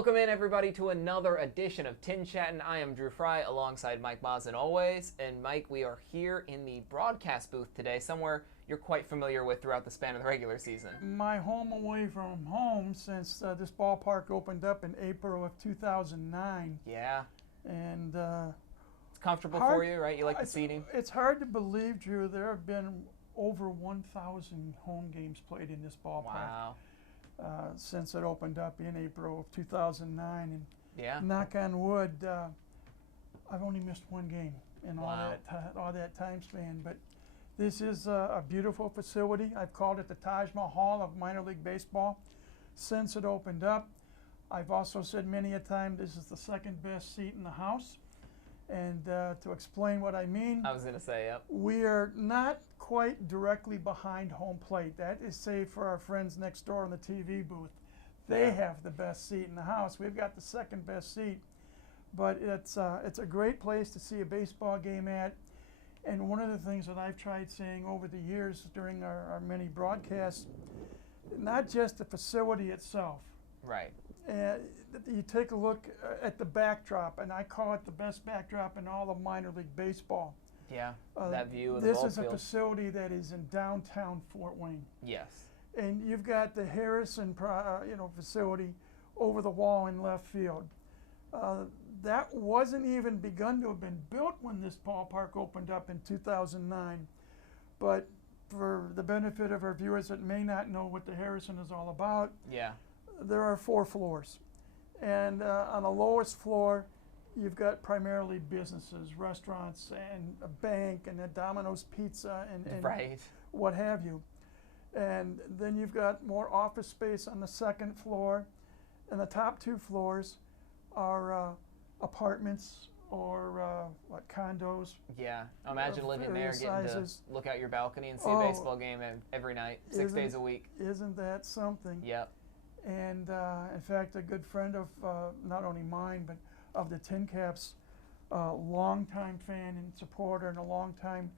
Welcome in, everybody, to another edition of TinChattin. I am Drew Frey, alongside Mike Maahs, and always. And Mike, we are here in the broadcast booth today, somewhere you're quite familiar with throughout the span of the regular season. My home away from home since this ballpark opened up in April of 2009. Yeah. And it's comfortable for you, right? You like the seating? It's hard to believe, Drew. There have been over 1,000 home games played in this ballpark. Wow. Since it opened up in April of 2009, and yeah, knock on wood, I've only missed one game in all that time span. But this is a beautiful facility. I've called it the Taj Mahal of minor league baseball since it opened up. I've also said many a time this is the second best seat in the house. And to explain what I mean, I was going to say, yep. We are not quite directly behind home plate. That is safe for our friends next door in the TV booth. They have the best seat in the house. We've got the second best seat. But it's a great place to see a baseball game at. And one of the things that I've tried saying over the years during our many broadcasts, not just the facility itself. Right. You take a look at the backdrop, and I call it the best backdrop in all of minor league baseball. Yeah, that view of the ball This is field. a facility that is in downtown Fort Wayne. Yes. And you've got the Harrison, facility over the wall in left field. That wasn't even begun to have been built when this ballpark opened up in 2009. But for the benefit of our viewers that may not know what the Harrison is all about, yeah, there are 4 floors. And on the lowest floor, you've got primarily businesses, restaurants, and a bank, and a Domino's Pizza, and right, what have you. And then you've got more office space on the second floor. And the top 2 floors are apartments or condos. Yeah, imagine living there, getting to look out your balcony and see a baseball game every night, 6 days a week. Isn't that something? Yep. And in fact, a good friend of not only mine, but of the TinCaps, longtime fan and supporter, and a longtime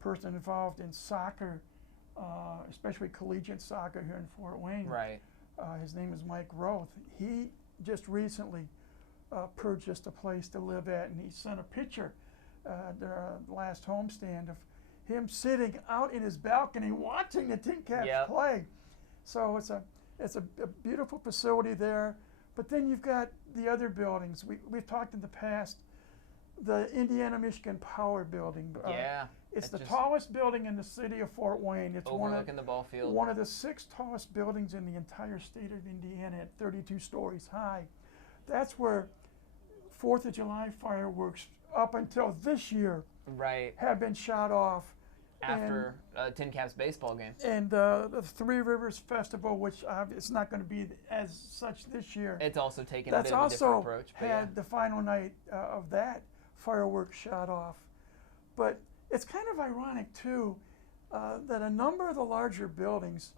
person involved in soccer, especially collegiate soccer here in Fort Wayne. Right. His name is Mike Roth. He just recently purchased a place to live at, and he sent a picture the last homestand of him sitting out in his balcony watching the TinCaps play. So it's a beautiful facility there. But then you've got the other buildings. We've talked in the past, the Indiana-Michigan Power Building. It's the tallest building in the city of Fort Wayne. It's overlooking the ball field. One of the 6 tallest buildings in the entire state of Indiana at 32 stories high. That's where 4th of July fireworks up until this year have been shot off. After a TinCaps baseball game. And the Three Rivers Festival, which it's not going to be as such this year. It's also taken a bit of a different approach. That's also had the final night of that fireworks shot off. But it's kind of ironic, too, that a number of the larger buildings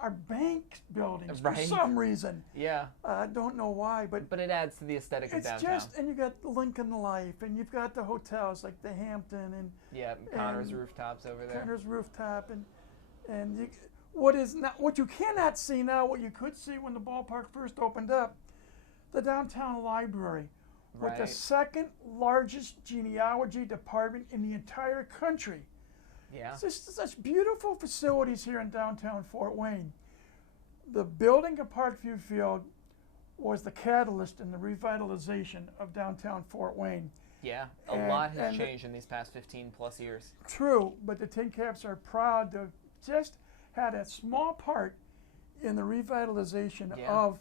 are bank buildings for some reason. Yeah. I don't know why, but it adds to the aesthetic of downtown. And you got Lincoln Life, and you've got the hotels like the Hampton, and Connor's Rooftops over there. Connor's Rooftop, and what you cannot see now, what you could see when the ballpark first opened up, the downtown library, with the second largest genealogy department in the entire country. Yeah. It's just such beautiful facilities here in downtown Fort Wayne. The building of Parkview Field was the catalyst in the revitalization of downtown Fort Wayne. Yeah, a lot has changed in these past 15 plus years. True, but the TinCaps are proud to just had a small part in the revitalization of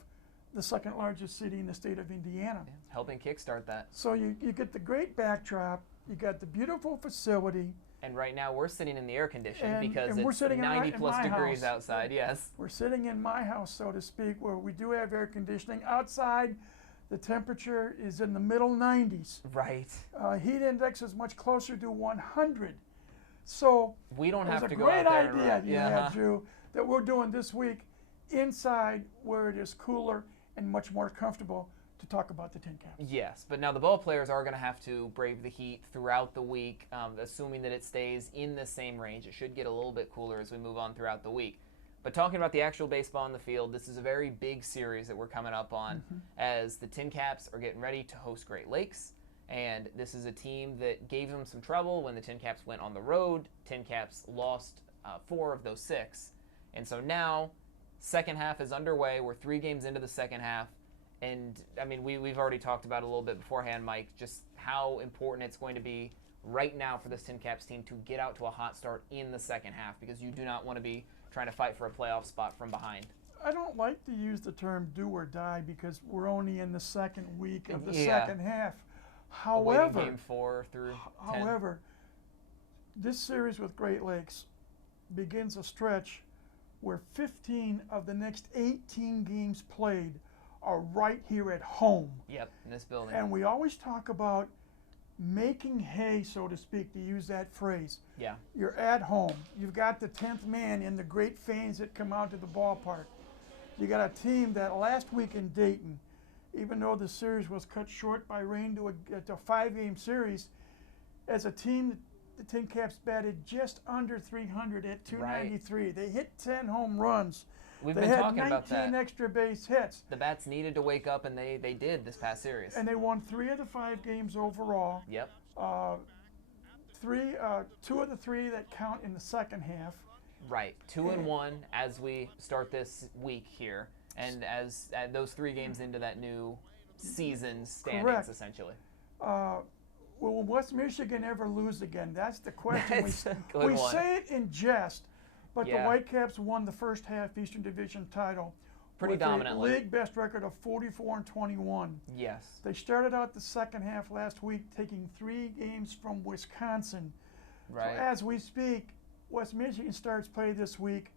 the second largest city in the state of Indiana. Yeah, helping kickstart that. So you get the great backdrop, you got the beautiful facility. And right now we're sitting in the air conditioning because it's 90 plus degrees outside, yes. We're sitting in my house, so to speak, where we do have air conditioning. Outside, the temperature is in the middle 90s. Right. Heat index is much closer to 100. So we don't have to go out there. It was a great idea you had, Drew, that we're doing this week inside where it is cooler and much more comfortable to talk about the TinCaps. Yes, but now the ball players are going to have to brave the heat throughout the week, assuming that it stays in the same range. It should get a little bit cooler as we move on throughout the week. But talking about the actual baseball on the field, this is a very big series that we're coming up on as the TinCaps are getting ready to host Great Lakes. And this is a team that gave them some trouble when the TinCaps went on the road. TinCaps lost 4 of those 6. And so now, second half is underway. We're 3 games into the second half. And, I mean, we've already talked about it a little bit beforehand, Mike, just how important it's going to be right now for this TinCaps team to get out to a hot start in the second half, because you do not want to be trying to fight for a playoff spot from behind. I don't like to use the term do or die because we're only in the second week of the second half. However, game 4 through 10. However, this series with Great Lakes begins a stretch where 15 of the next 18 games played are right here at home. Yep, in this building. And we always talk about making hay, so to speak, to use that phrase. Yeah. You're at home. You've got the 10th man in the great fans that come out to the ballpark. You got a team that last week in Dayton, even though the series was cut short by rain to a 5-game series, as a team, the TinCaps batted just under 300 at 293. Right. They hit 10 home runs. We've been talking about that. They had 19 extra base hits. The bats needed to wake up, and they did this past series. And they won 3 of the 5 games overall. Yep. 2 of the 3 that count in the second half. Right. 2-1 as we start this week here, and as those 3 games into that new season standings, correct. Essentially. Will West Michigan ever lose again? That's the question. That's a good we one. say it in jest, but Yeah. the Whitecaps won the first half Eastern Division title Pretty with dominantly. a league best record of 44-21. Yes. They started out the second half last week taking 3 games from Wisconsin. Right. So as we speak, West Michigan starts play this week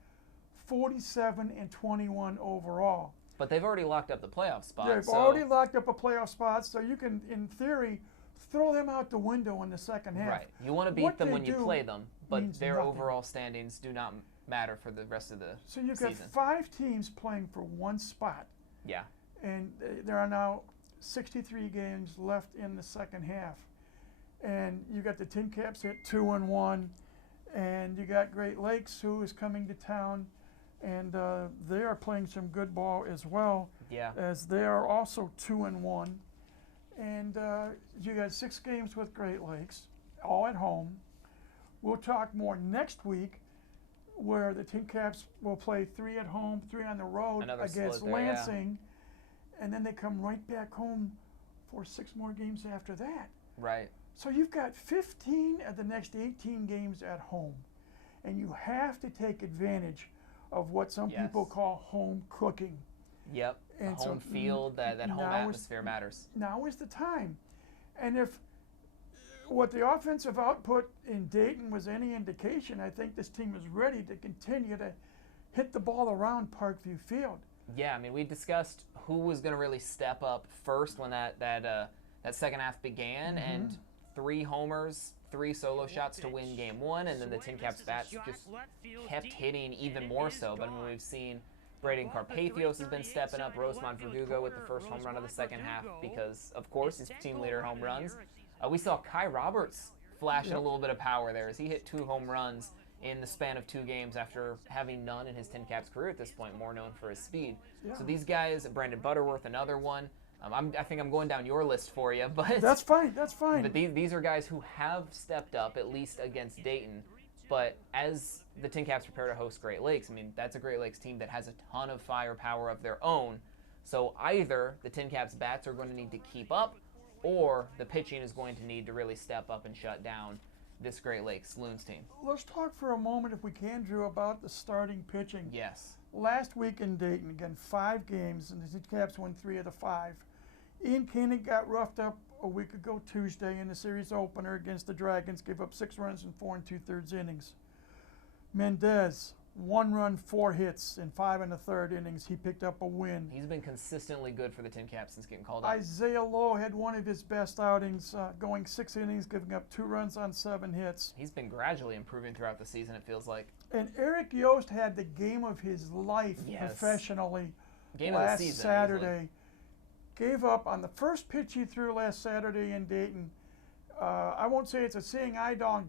47-21 overall. But they've already locked up the playoff spot. They've already locked up a playoff spot, so you can, in theory, throw them out the window in the second half. Right. You want to beat What them they when you do play them, but means their nothing. overall standings do not matter for the rest of the So you've season. got 5 teams playing for 1 spot, Yeah. and there are now 63 games left in the second half. And you got the TinCaps at 2-1, and you got Great Lakes, who is coming to town, and they are playing some good ball as well. Yeah. As they are also 2-1. And you got 6 games with Great Lakes, all at home. We'll talk more next week, where the TinCaps will play 3 at home, 3 on the road against Lansing, and then they come right back home for 6 more games after that. Right. So you've got 15 of the next 18 games at home, and you have to take advantage of what some people call home cooking. Yep. And the home field, that home atmosphere matters. Now is the time. And if what the offensive output in Dayton was any indication, I think this team is ready to continue to hit the ball around Parkview Field. Yeah, I mean, we discussed who was going to really step up first when that second half began, and 3 homers, 3 solo shots to win game 1, and then the TinCaps bats just kept hitting even more so. But I mean, we've seen Braden Carpathios has been stepping up, Rosemont Verdugo with the first home run of the second half because, of course, he's team leader home runs. We saw Kai Roberts flashing a little bit of power there as he hit 2 home runs in the span of 2 games after having none in his TinCaps career at this point, more known for his speed. Yeah. So these guys, Brandon Butterworth, another one. I think I'm going down your list for you, but that's fine. That's fine. But these are guys who have stepped up at least against Dayton. But as the TinCaps prepare to host Great Lakes, I mean, that's a Great Lakes team that has a ton of firepower of their own. So either the TinCaps bats are going to need to keep up, or the pitching is going to need to really step up and shut down this Great Lakes Loons team. Let's talk for a moment, if we can, Drew, about the starting pitching. Yes. Last week in Dayton, again, 5 games, and the TinCaps won 3 of the 5. Ian Koenig got roughed up a week ago Tuesday in the series opener against the Dragons, gave up 6 runs in 4 2/3 innings. Mendez, 1 run, 4 hits in 5 1/3 innings. He picked up a win. He's been consistently good for the TinCaps since getting called up. Isaiah Lowe had one of his best outings, going 6 innings, giving up 2 runs on 7 hits. He's been gradually improving throughout the season, it feels like. And Eric Yost had the game of his life professionally last Saturday. Easily. Gave up on the first pitch he threw last Saturday in Dayton. I won't say it's a seeing eye double,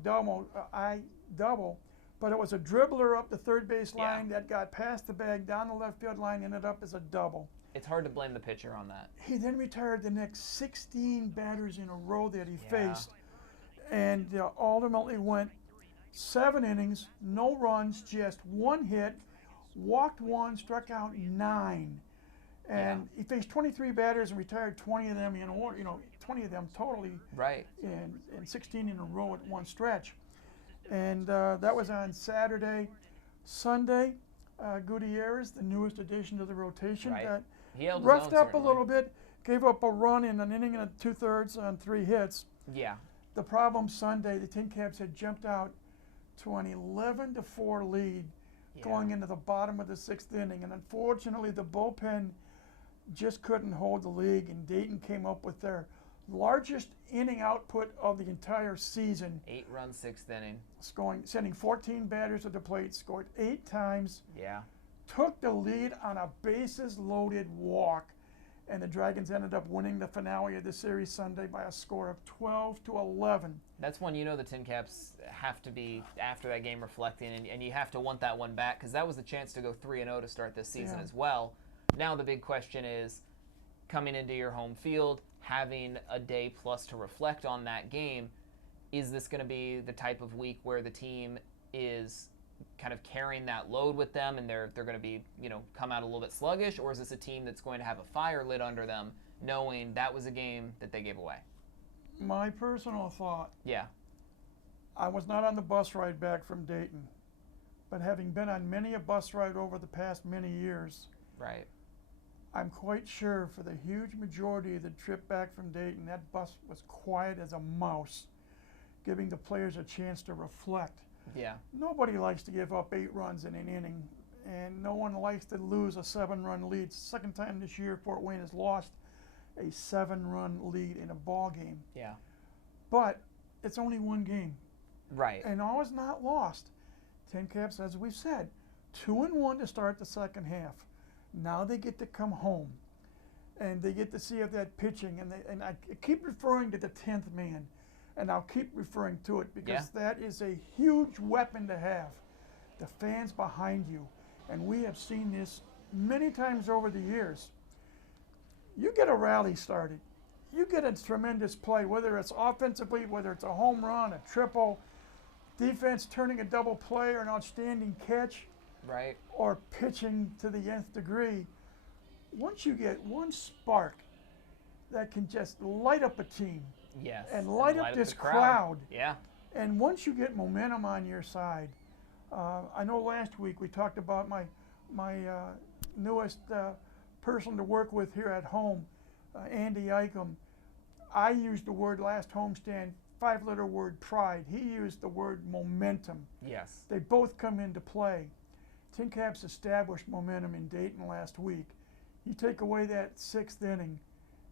But it was a dribbler up the third base line that got past the bag, down the left field line, ended up as a double. It's hard to blame the pitcher on that. He then retired the next 16 batters in a row that he faced, and ultimately went 7 innings, no runs, just 1 hit, walked 1, struck out 9. And he faced 23 batters and retired 20 of them in order, 20 of them totally, and 16 in a row at one stretch. And that was on Saturday. Sunday, Gutierrez, the newest addition to the rotation, got roughed up a little bit, gave up a run in an inning and 2/3 on 3 hits. Yeah. The problem Sunday, the TinCaps had jumped out to an 11-4 lead going into the bottom of the 6th inning, and unfortunately the bullpen just couldn't hold the league, and Dayton came up with their largest inning output of the entire season. 8-run 6th inning. Sending 14 batters to the plate, scored 8 times. Yeah. Took the lead on a bases-loaded walk, and the Dragons ended up winning the finale of the series Sunday by a score of 12-11. That's when the TinCaps have to be, after that game, reflecting, and you have to want that one back, because that was the chance to go 3-0 to start this season as well. Now the big question is, coming into your home field, having a day plus to reflect on that game, is this going to be the type of week where the team is kind of carrying that load with them and they're going to be, come out a little bit sluggish, or is this a team that's going to have a fire lit under them, knowing that was a game that they gave away? My personal thought. Yeah. I was not on the bus ride back from Dayton, but having been on many a bus ride over the past many years, right, I'm quite sure for the huge majority of the trip back from Dayton, that bus was quiet as a mouse, giving the players a chance to reflect. Yeah. Nobody likes to give up 8 runs in an inning, and no one likes to lose a 7-run lead. It's the second time this year Fort Wayne has lost a 7-run lead in a ball game. Yeah. But it's only one game. Right. And all is not lost. TinCaps, as we've said, 2-1 to start the second half. Now they get to come home, and they get to see if that pitching, and I keep referring to the 10th man, and I'll keep referring to it because that is a huge weapon to have, the fans behind you. And we have seen this many times over the years. You get a rally started, you get a tremendous play, whether it's offensively, whether it's a home run, a triple, defense turning a double play or an outstanding catch, right, or pitching to the nth degree. Once you get one spark that can just light up a team, and light up this crowd, and once you get momentum on your side, I know last week we talked about my newest person to work with here at home, Andy Eicham. I used the word last homestand, 5-letter word pride. He used the word momentum. Yes. They both come into play. TinCaps established momentum in Dayton last week. You take away that 6th inning,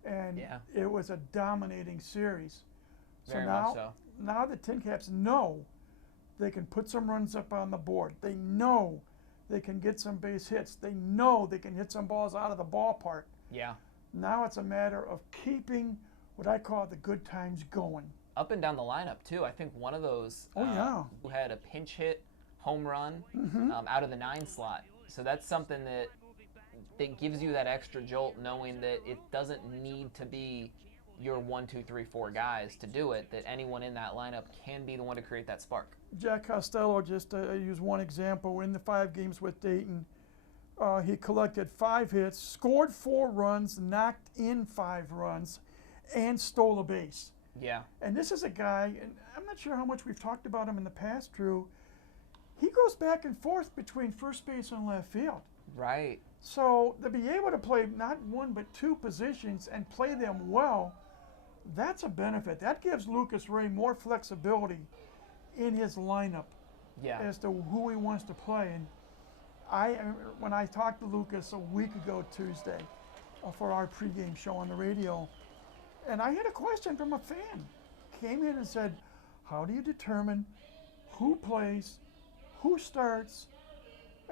and it was a dominating series. Very much so. Now the TinCaps know they can put some runs up on the board. They know they can get some base hits. They know they can hit some balls out of the ballpark. Yeah. Now it's a matter of keeping what I call the good times going. Up and down the lineup, too. I think one of those who had a pinch hit home run out of the 9 slot. So that's something that gives you that extra jolt, knowing that it doesn't need to be your 1, 2, 3, 4 guys to do it, that anyone in that lineup can be the one to create that spark. Jack Costello, just to use one example, in the 5 games with Dayton, he collected 5 hits, scored 4 runs, knocked in 5 runs, and stole a base. Yeah. And this is a guy, and I'm not sure how much we've talked about him in the past, Drew. He goes back and forth between first base and left field. Right. So to be able to play not 1 but 2 positions and play them well, that's a benefit. That gives Lucas Ray more flexibility in his lineup as to who he wants to play. And when I talked to Lucas a week ago Tuesday for our pregame show on the radio, and I had a question from a fan. Came in and said, how do you determine who plays, who starts,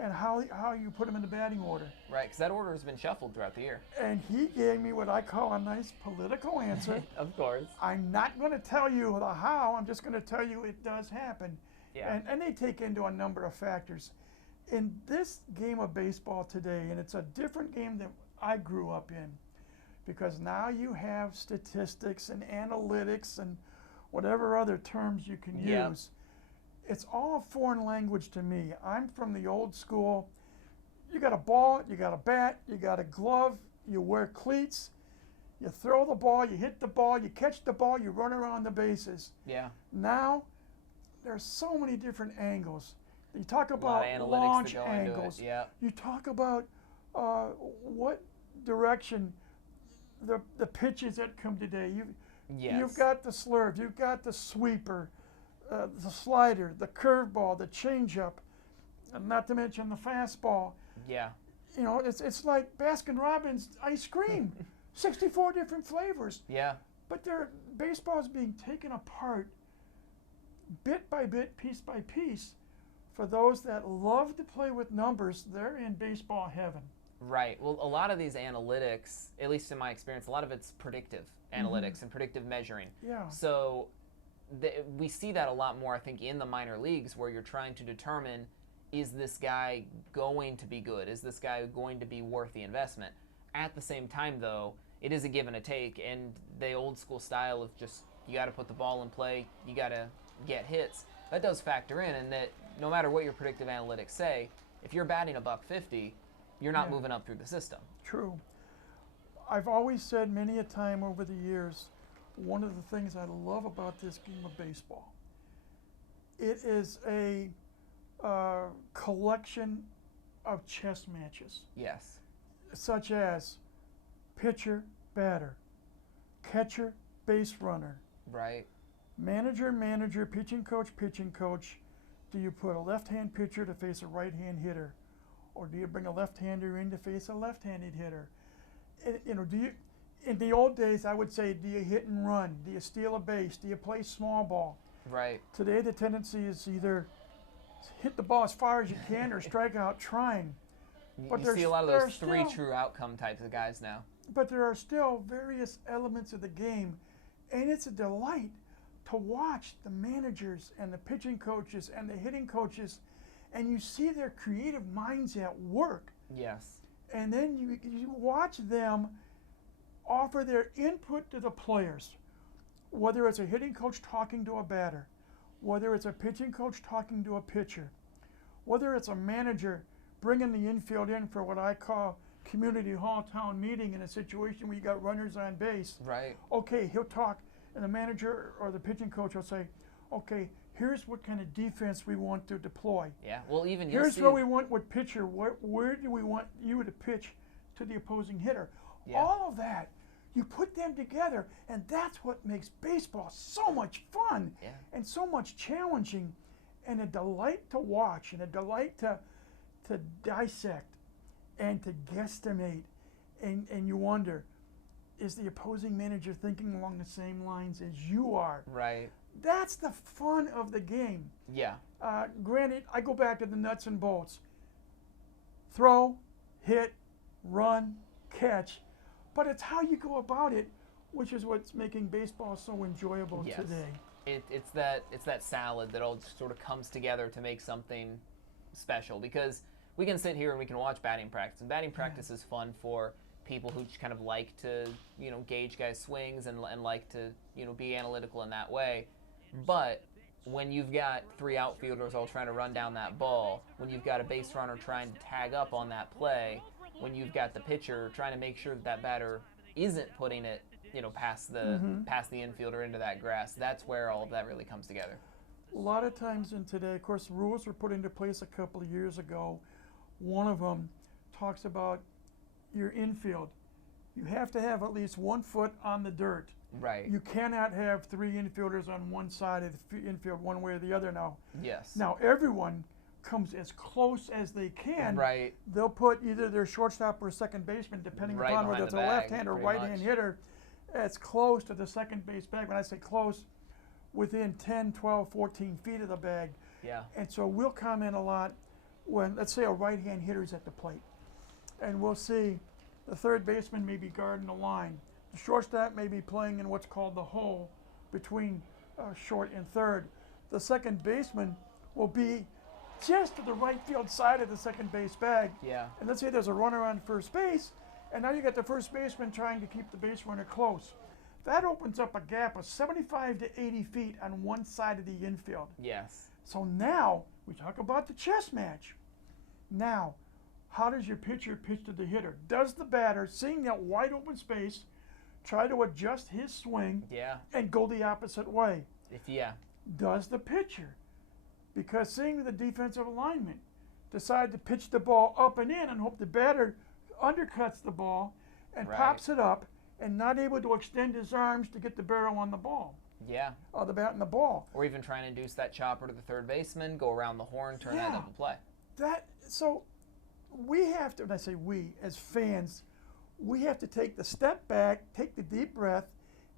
and how you put them in the batting order? Right, because that order has been shuffled throughout the year. And he gave me what I call a nice political answer. Of course. I'm not going to tell you the how, I'm just going to tell you it does happen. Yeah. And they take into a number of factors. In this game of baseball today, and it's a different game than I grew up in, because now you have statistics and analytics and whatever other terms you can Yep. use. It's all foreign language to me. I'm from the old school. You got a ball, you got a bat, you got a glove, you wear cleats, you throw the ball, you hit the ball, you catch the ball, you run around the bases. Yeah. Now, there's so many different angles. You talk A lot about of analytics launch that go into angles. it. Yeah. You talk about what direction the pitches that come today. Yes. You've got the slurve, you've got the sweeper, the slider, the curveball, the changeup, and not to mention the fastball. Yeah. You know, it's like Baskin-Robbins ice cream, 64 different flavors. Yeah. But baseball is being taken apart bit by bit, piece by piece. For those that love to play with numbers, they're in baseball heaven. Right. Well, a lot of these analytics, at least in my experience, a lot of it's predictive analytics and predictive measuring. Yeah. So we see that a lot more, I think, in the minor leagues, where you're trying to determine, is this guy going to be good? Is this guy going to be worth the investment? At the same time, though, it is a give and a take, and the old school style of just, you got to put the ball in play, you got to get hits, that does factor in, and that no matter what your predictive analytics say, if you're batting $150, you're not moving up through the system. True. I've always said many a time over the years, one of the things I love about this game of baseball, it is a collection of chess matches. Yes. Such as pitcher, batter, catcher, base runner, Right. manager, pitching coach. Do you put a left-hand pitcher to face a right-hand hitter? Or do you bring a left-hander in to face a left-handed hitter? You know, in the old days, I would say, do you hit and run? Do you steal a base? Do you play small ball? Right. Today, the tendency is either hit the ball as far as you can or strike out trying. But You see a lot of those three still, true outcome types of guys now. But there are still various elements of the game, and it's a delight to watch the managers and the pitching coaches and the hitting coaches, and you see their creative minds at work. Yes. And then you watch them offer their input to the players, whether it's a hitting coach talking to a batter, whether it's a pitching coach talking to a pitcher, whether it's a manager bringing the infield in for what I call community hall town meeting in a situation where you got runners on base. Right. Okay, he'll talk, and the manager or the pitching coach will say, okay, here's what kind of defense we want to deploy. Yeah. Well, even you'll Here's see. where we want what pitcher, where do we want you to pitch to the opposing hitter. Yeah. All of that, you put them together, and that's what makes baseball so much fun Yeah. and so much challenging, and a delight to watch, and a delight to dissect and to guesstimate. And you wonder, is the opposing manager thinking along the same lines as you are? Right. That's the fun of the game. Yeah. Granted, I go back to the nuts and bolts. Throw, hit, run, catch. But it's how you go about it, which is what's making baseball so enjoyable Yes. today. It's that salad that all just sort of comes together to make something special, because we can sit here and we can watch batting practice, and batting practice is fun for people who just kind of like to, gauge guys' swings and like to, be analytical in that way. But when you've got three outfielders all trying to run down that ball, when you've got a base runner trying to tag up on that play, when you've got the pitcher trying to make sure that batter isn't putting it, past the infielder into that grass, that's where all of that really comes together. A lot of times in today, of course, rules were put into place a couple of years ago. One of them talks about your infield. You have to have at least 1 foot on the dirt. Right. You cannot have three infielders on one side of the infield one way or the other now. Yes. Now everyone comes as close as they can. Right. They'll put either their shortstop or second baseman, depending Right upon whether behind it's the a bag, left-hand or pretty right-hand much. hitter, as close to the second base bag. When I say close, within 10, 12, 14 feet of the bag. Yeah. And so we'll comment a lot when, let's say, a right-hand hitter's at the plate. And we'll see the third baseman may be guarding the line. The shortstop may be playing in what's called the hole between short and third. The second baseman will be just to the right field side of the second base bag. Yeah. And let's say there's a runner on first base, and now you got the first baseman trying to keep the base runner close. That opens up a gap of 75 to 80 feet on one side of the infield. Yes. So now we talk about the chess match. Now, how does your pitcher pitch to the hitter? Does the batter, seeing that wide open space, try to adjust his swing and go the opposite way? Does the pitcher, because seeing the defensive alignment, decide to pitch the ball up and in and hope the batter undercuts the ball and pops it up and not able to extend his arms to get the barrel on the ball? Yeah. Or the bat and the ball. Or even trying to induce that chopper to the third baseman, go around the horn, turn that double play. So we have to, and I say we, as fans, we have to take the step back, take the deep breath,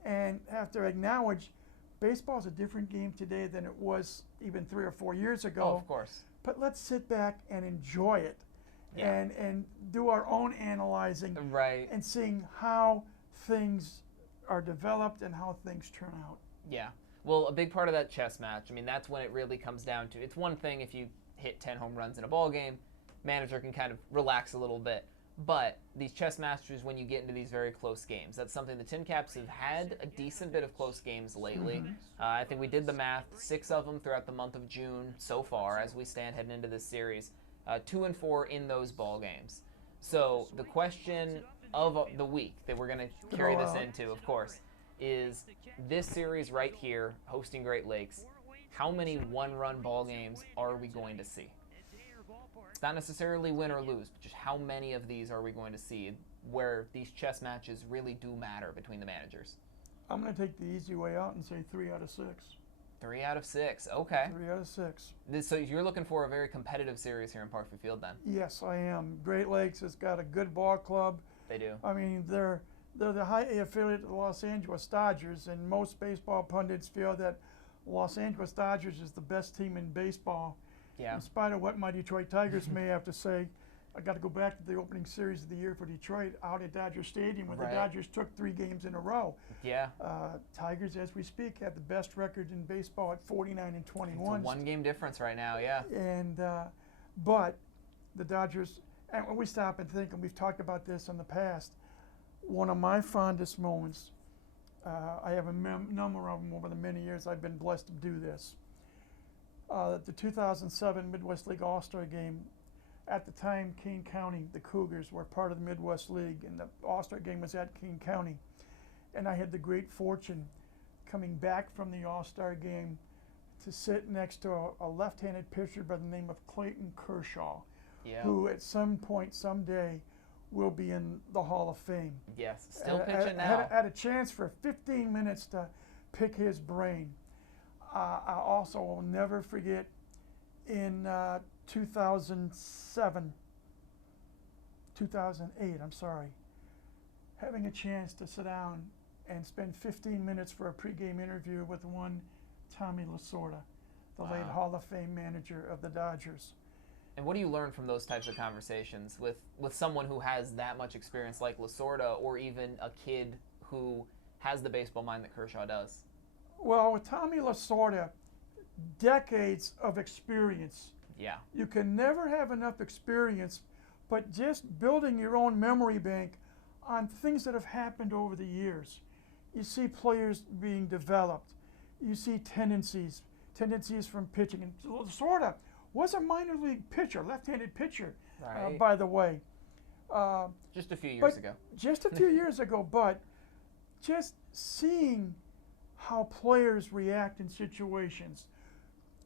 and have to acknowledge baseball is a different game today than it was even 3 or 4 years ago. Oh, of course. But let's sit back and enjoy it and do our own analyzing and seeing how things are developed and how things turn out. Yeah. Well, a big part of that chess match, I mean, that's when it really comes down to, it's one thing if you hit 10 home runs in a ball game, manager can kind of relax a little bit. But these chess matches, when you get into these very close games, that's something the TinCaps have had a decent bit of close games lately. I think we did the math, 6 of them throughout the month of June so far as we stand heading into this series, 2 and 4 in those ball games. So the question of the week that we're going to carry this into, of course, is this series right here, hosting Great Lakes, how many one-run ball games are we going to see? It's not necessarily win or lose, but just how many of these are we going to see where these chess matches really do matter between the managers? I'm going to take the easy way out and say 3 out of 6. 3 out of 6, okay. 3 out of 6. So you're looking for a very competitive series here in Parkview Field then? Yes, I am. Great Lakes has got a good ball club. They do. I mean, they're the high A affiliate of the Los Angeles Dodgers, and most baseball pundits feel that Los Angeles Dodgers is the best team in baseball. Yeah. In spite of what my Detroit Tigers may have to say, I got to go back to the opening series of the year for Detroit out at Dodger Stadium where the Dodgers took 3 games in a row. Yeah. Tigers, as we speak, have the best record in baseball at 49 and 21. It's a 1-game difference right now, yeah. And but the Dodgers, and when we stop and think, and we've talked about this in the past, one of my fondest moments, I have a number of them over the many years I've been blessed to do this. The 2007 Midwest League All-Star Game, at the time Kane County, the Cougars, were part of the Midwest League, and the All-Star Game was at Kane County. And I had the great fortune coming back from the All-Star Game to sit next to a left-handed pitcher by the name of Clayton Kershaw, who at some point, someday, will be in the Hall of Fame. Yes, still pitching now. Had a chance for 15 minutes to pick his brain. I also will never forget in 2008, having a chance to sit down and spend 15 minutes for a pregame interview with one Tommy Lasorda, the late Hall of Fame manager of the Dodgers. And what do you learn from those types of conversations with someone who has that much experience like Lasorda, or even a kid who has the baseball mind that Kershaw does? Well, with Tommy Lasorda, decades of experience. Yeah. You can never have enough experience, but just building your own memory bank on things that have happened over the years. You see players being developed. You see tendencies from pitching. And Lasorda was a minor league pitcher, left-handed pitcher, by the way. Just a few years ago. Just a few years ago, but just seeing how players react in situations.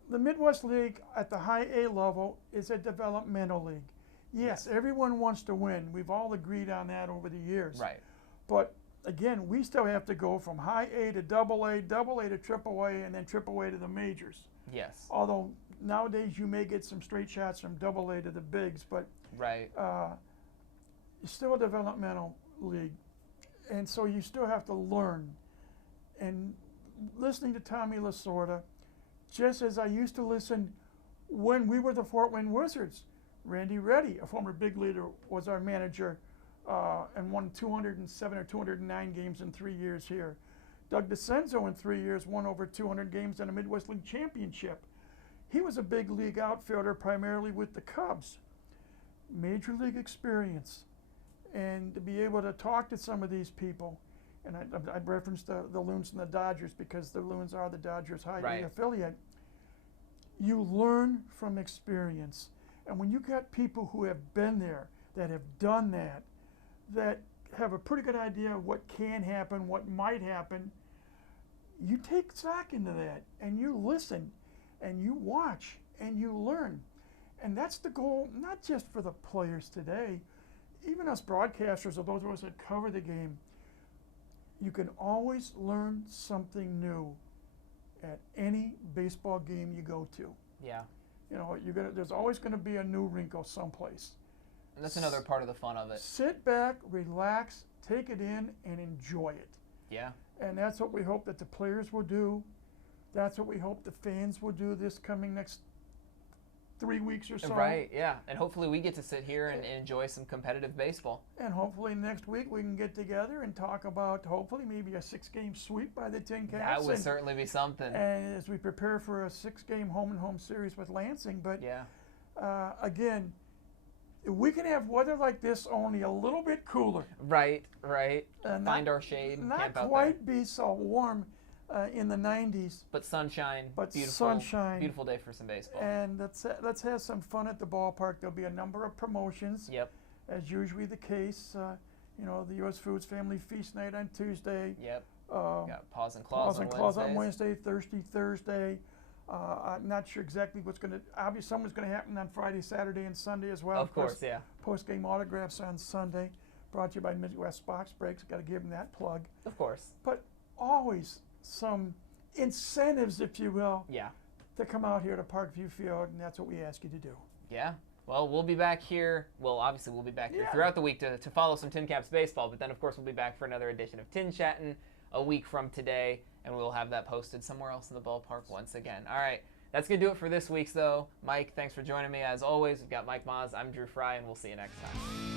The Midwest League at the high A level is a developmental league. Yes, everyone wants to win. We've all agreed on that over the years. Right. But again, we still have to go from high A to double A to triple A, and then triple A to the majors. Yes. Although nowadays you may get some straight shots from double A to the bigs, but it's still a developmental league. And so you still have to learn. And listening to Tommy Lasorda, just as I used to listen when we were the Fort Wayne Wizards. Randy Reddy, a former big leader, was our manager and won 207 or 209 games in 3 years here. Doug DeCenzo in 3 years won over 200 games in a Midwest League championship. he was a big league outfielder primarily with the Cubs. Major league experience. And to be able to talk to some of these people, and I referenced the Loons and the Dodgers because the Loons are the Dodgers high A affiliate. You learn from experience. And when you got people who have been there, that have done that, that have a pretty good idea of what can happen, what might happen, you take stock into that and you listen and you watch and you learn. And that's the goal, not just for the players today, even us broadcasters or those of us that cover the game. You can always learn something new at any baseball game you go to. Yeah. You know, there's always going to be a new wrinkle someplace. And that's another part of the fun of it. Sit back, relax, take it in, and enjoy it. Yeah. And that's what we hope that the players will do. That's what we hope the fans will do this coming next 3 weeks or so. Right, yeah. And hopefully we get to sit here and enjoy some competitive baseball. And hopefully next week we can get together and talk about hopefully maybe a 6-game sweep by the TinCaps. That would certainly be something. And as we prepare for a 6-game home-and-home series with Lansing. But yeah. Again, if we can have weather like this only a little bit cooler. Right. Find our shade. Not camp out quite there. Be so warm in the 90s. But sunshine. But beautiful, sunshine. Beautiful day for some baseball. And let's have some fun at the ballpark. There'll be a number of promotions. Yep. As usually the case. You know, the U.S. Foods Family Feast Night on Tuesday. Yep. Got Paws and Claws on Wednesday, Thursday. I'm not sure exactly what's going to. Obviously, something's going to happen on Friday, Saturday, and Sunday as well. Of course, yeah. Post-game autographs on Sunday. Brought to you by Midwest Box Breaks. Got to give them that plug. Of course. But always some incentives, if you will. Yeah. To come out here to Parkview Field, and that's what we ask you to do. Yeah. Well, we'll be back here. Well, obviously, we'll be back here throughout the week to follow some TinCaps baseball. But then, of course, we'll be back for another edition of TinChattin a week from today, and we'll have that posted somewhere else in the ballpark once again. All right. That's going to do it for this week's, though. Mike, thanks for joining me. As always, we've got Mike Maahs. I'm Drew Frey, and we'll see you next time.